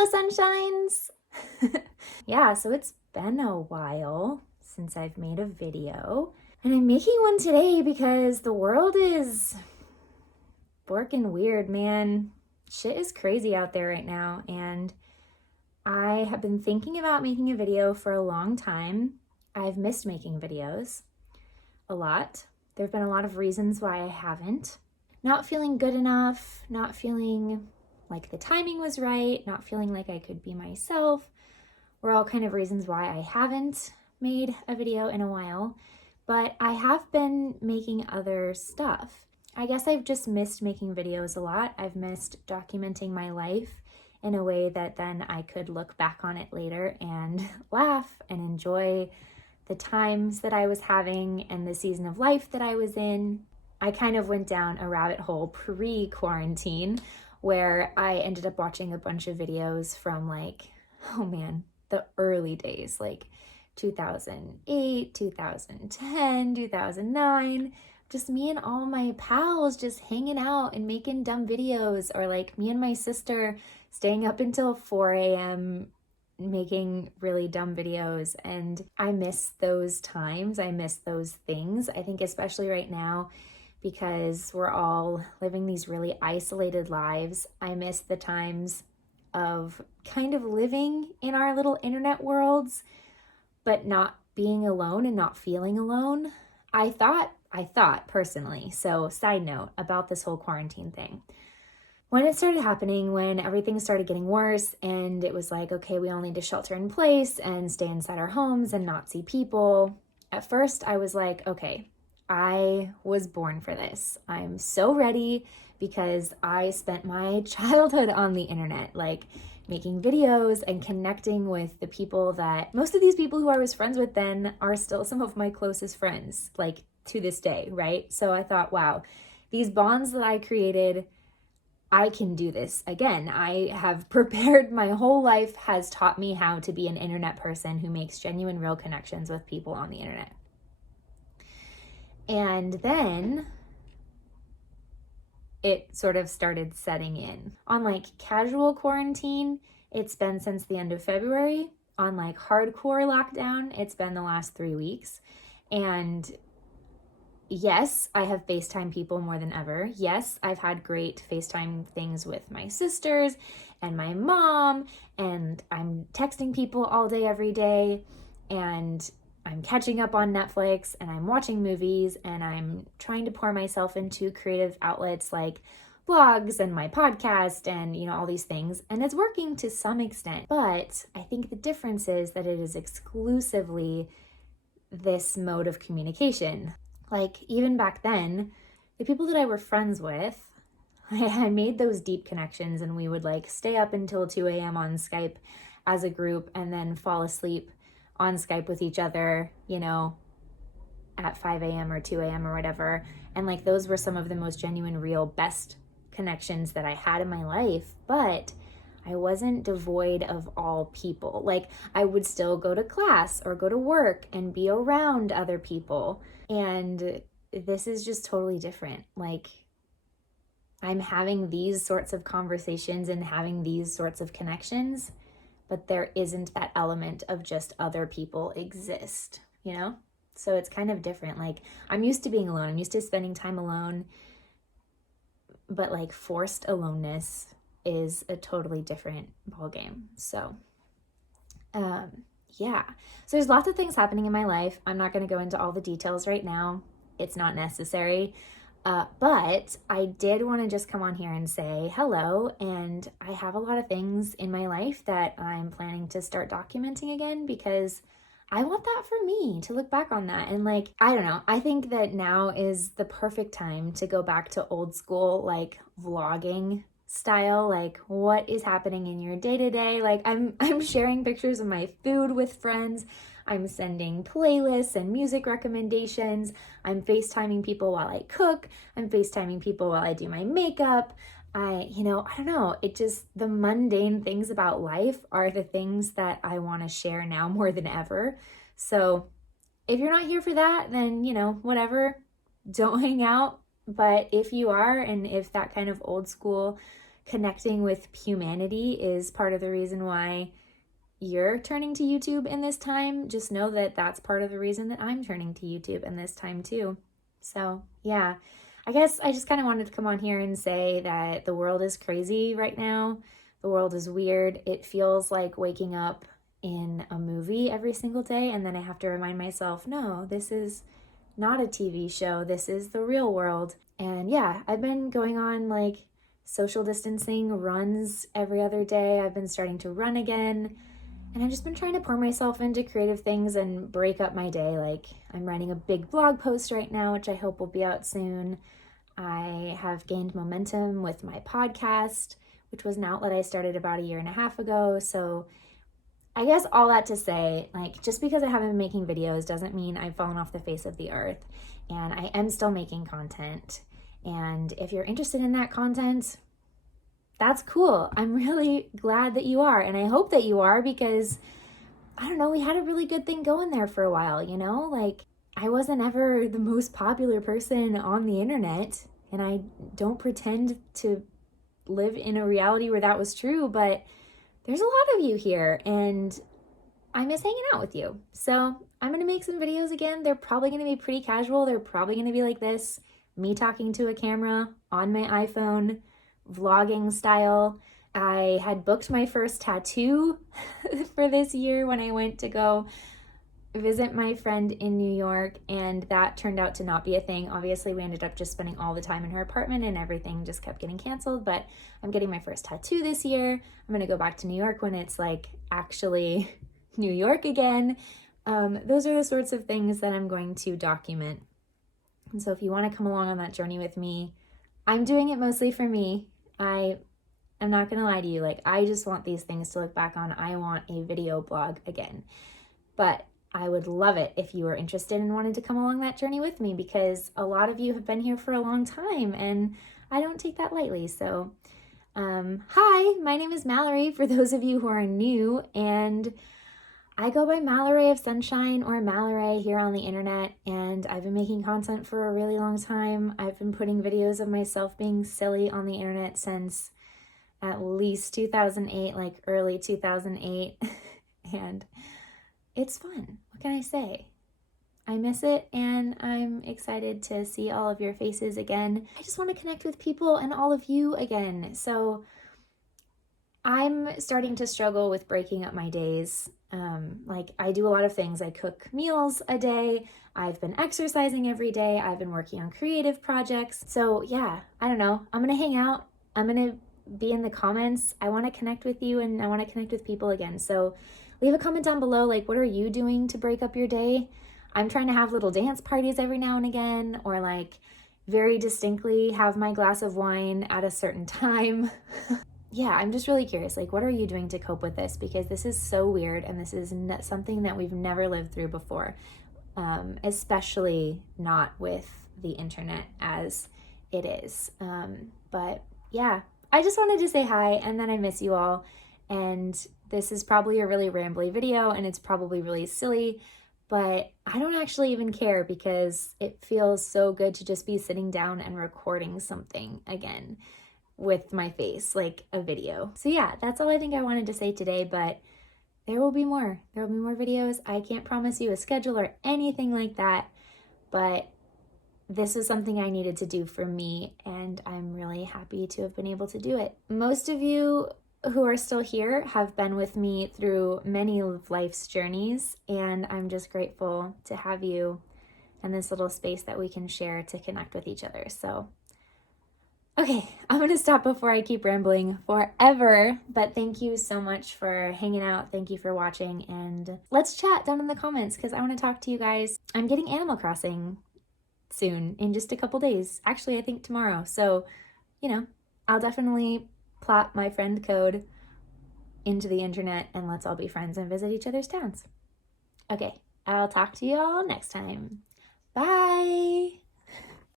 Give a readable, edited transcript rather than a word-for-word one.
Hello, sunshines! Yeah, so it's been a while since I've made a video, and I'm making one today because the world is working weird, man. Shit is crazy out there right now, and I have been thinking about making a video for a long time. I've missed making videos a lot. There have been a lot of reasons why I haven't. Not feeling good enough, not feeling like the timing was right, not feeling like I could be myself, were all kind of reasons why I haven't made a video in a while, but I have been making other stuff. I guess I've just missed making videos a lot. I've missed documenting my life in a way that then I could look back on it later and laugh and enjoy the times that I was having and the season of life that I was in. I kind of went down a rabbit hole pre-quarantine where I ended up watching a bunch of videos from the early days, like 2008, 2010, 2009, just me and all my pals just hanging out and making dumb videos, or like me and my sister staying up until 4 a.m. making really dumb videos. And I miss those times. I miss those things. I think especially right now, because we're all living these really isolated lives, I miss the times of kind of living in our little internet worlds, but not being alone and not feeling alone. I thought personally, so side note about this whole quarantine thing. When it started happening, when everything started getting worse and it was like, okay, we all need to shelter in place and stay inside our homes and not see people. At first I was like, okay, I was born for this. I'm so ready because I spent my childhood on the internet, like making videos and connecting with the people that most of these people who I was friends with then are still some of my closest friends, like to this day, right? So I thought, wow, these bonds that I created, I can do this again. I have prepared, my whole life has taught me how to be an internet person who makes genuine, real connections with people on the internet. And then it sort of started setting in. On like casual quarantine, it's been since the end of February. On like hardcore lockdown, it's been the last 3 weeks. And yes, I have FaceTime people more than ever. Yes, I've had great FaceTime things with my sisters and my mom, and I'm texting people all day, every day, and I'm catching up on Netflix, and I'm watching movies, and I'm trying to pour myself into creative outlets like blogs and my podcast and, all these things. And it's working to some extent. But I think the difference is that it is exclusively this mode of communication. Like, even back then, the people that I were friends with, I made those deep connections, and we would like stay up until 2 a.m. on Skype as a group and then fall asleep on Skype with each other, at 5 a.m. or 2 a.m. or whatever. And like those were some of the most genuine, real, best connections that I had in my life. But I wasn't devoid of all people. Like, I would still go to class or go to work and be around other people. And this is just totally different. Like, I'm having these sorts of conversations and having these sorts of connections, but there isn't that element of just other people exist, So it's kind of different. Like, I'm used to being alone. I'm used to spending time alone, but like forced aloneness is a totally different ballgame. So, yeah. So there's lots of things happening in my life. I'm not going to go into all the details right now. It's not necessary. But I did want to just come on here and say hello. And I have a lot of things in my life that I'm planning to start documenting again, because I want that for me to look back on that. And like, I don't know, I think that now is the perfect time to go back to old school, like vlogging style, like what is happening in your day-to-day. Like I'm sharing pictures of my food with friends. I'm sending playlists and music recommendations. I'm FaceTiming people while I cook. I'm FaceTiming people while I do my makeup. I don't know. It just, the mundane things about life are the things that I want to share now more than ever. So if you're not here for that, then, whatever, don't hang out. But if you are, and if that kind of old school connecting with humanity is part of the reason why you're turning to YouTube in this time, just know that that's part of the reason that I'm turning to YouTube in this time too. So yeah, I guess I just kind of wanted to come on here and say that the world is crazy right now. The world is weird. It feels like waking up in a movie every single day, and then I have to remind myself, no, this is not a TV show. This is the real world. And yeah, I've been going on like social distancing runs every other day. I've been starting to run again. And I've just been trying to pour myself into creative things and break up my day. Like, I'm writing a big blog post right now, which I hope will be out soon. I have gained momentum with my podcast, which was an outlet I started about 1.5 years ago. So I guess all that to say, like, just because I haven't been making videos doesn't mean I've fallen off the face of the earth. And I am still making content. And if you're interested in that content, that's cool. I'm really glad that you are. And I hope that you are, because I don't know, we had a really good thing going there for a while, you know? Like, I wasn't ever the most popular person on the internet, and I don't pretend to live in a reality where that was true, but there's a lot of you here, and I miss hanging out with you. So I'm going to make some videos again. They're probably going to be pretty casual. They're probably going to be like this, me talking to a camera on my iPhone, vlogging style. I had booked my first tattoo for this year when I went to go visit my friend in New York, and that turned out to not be a thing. Obviously, we ended up just spending all the time in her apartment and everything just kept getting canceled, but I'm getting my first tattoo this year. I'm going to go back to New York when it's like actually New York again. Those are the sorts of things that I'm going to document. And so if you want to come along on that journey with me, I'm doing it mostly for me. I'm not going to lie to you. Like, I just want these things to look back on. I want a video blog again. But I would love it if you were interested and wanted to come along that journey with me, because a lot of you have been here for a long time and I don't take that lightly. So, hi, my name is Mallory for those of you who are new, and I go by Malaray of Sunshine or Malaray here on the internet, and I've been making content for a really long time. I've been putting videos of myself being silly on the internet since at least 2008, like early 2008, and it's fun. What can I say? I miss it, and I'm excited to see all of your faces again. I just want to connect with people and all of you again. So I'm starting to struggle with breaking up my days. Like, I do a lot of things. I cook meals a day. I've been exercising every day. I've been working on creative projects. So yeah, I don't know. I'm going to hang out. I'm going to be in the comments. I want to connect with you, and I want to connect with people again. So leave a comment down below. Like, what are you doing to break up your day? I'm trying to have little dance parties every now and again, or like very distinctly have my glass of wine at a certain time. Yeah, I'm just really curious, like, what are you doing to cope with this? Because this is so weird, and this is something that we've never lived through before, especially not with the internet as it is. But yeah, I just wanted to say hi, and then I miss you all, and this is probably a really rambly video, and it's probably really silly, but I don't actually even care, because it feels so good to just be sitting down and recording something again with my face, like a video. So yeah, that's all I think I wanted to say today, but there will be more. There will be more videos. I can't promise you a schedule or anything like that, but this is something I needed to do for me, and I'm really happy to have been able to do it. Most of you who are still here have been with me through many of life's journeys, and I'm just grateful to have you and this little space that we can share to connect with each other. So okay, I'm going to stop before I keep rambling forever, but thank you so much for hanging out. Thank you for watching, and let's chat down in the comments, because I want to talk to you guys. I'm getting Animal Crossing soon, in just a couple days. Actually, I think tomorrow. So, you know, I'll definitely plot my friend code into the internet, and let's all be friends and visit each other's towns. Okay, I'll talk to you all next time. Bye!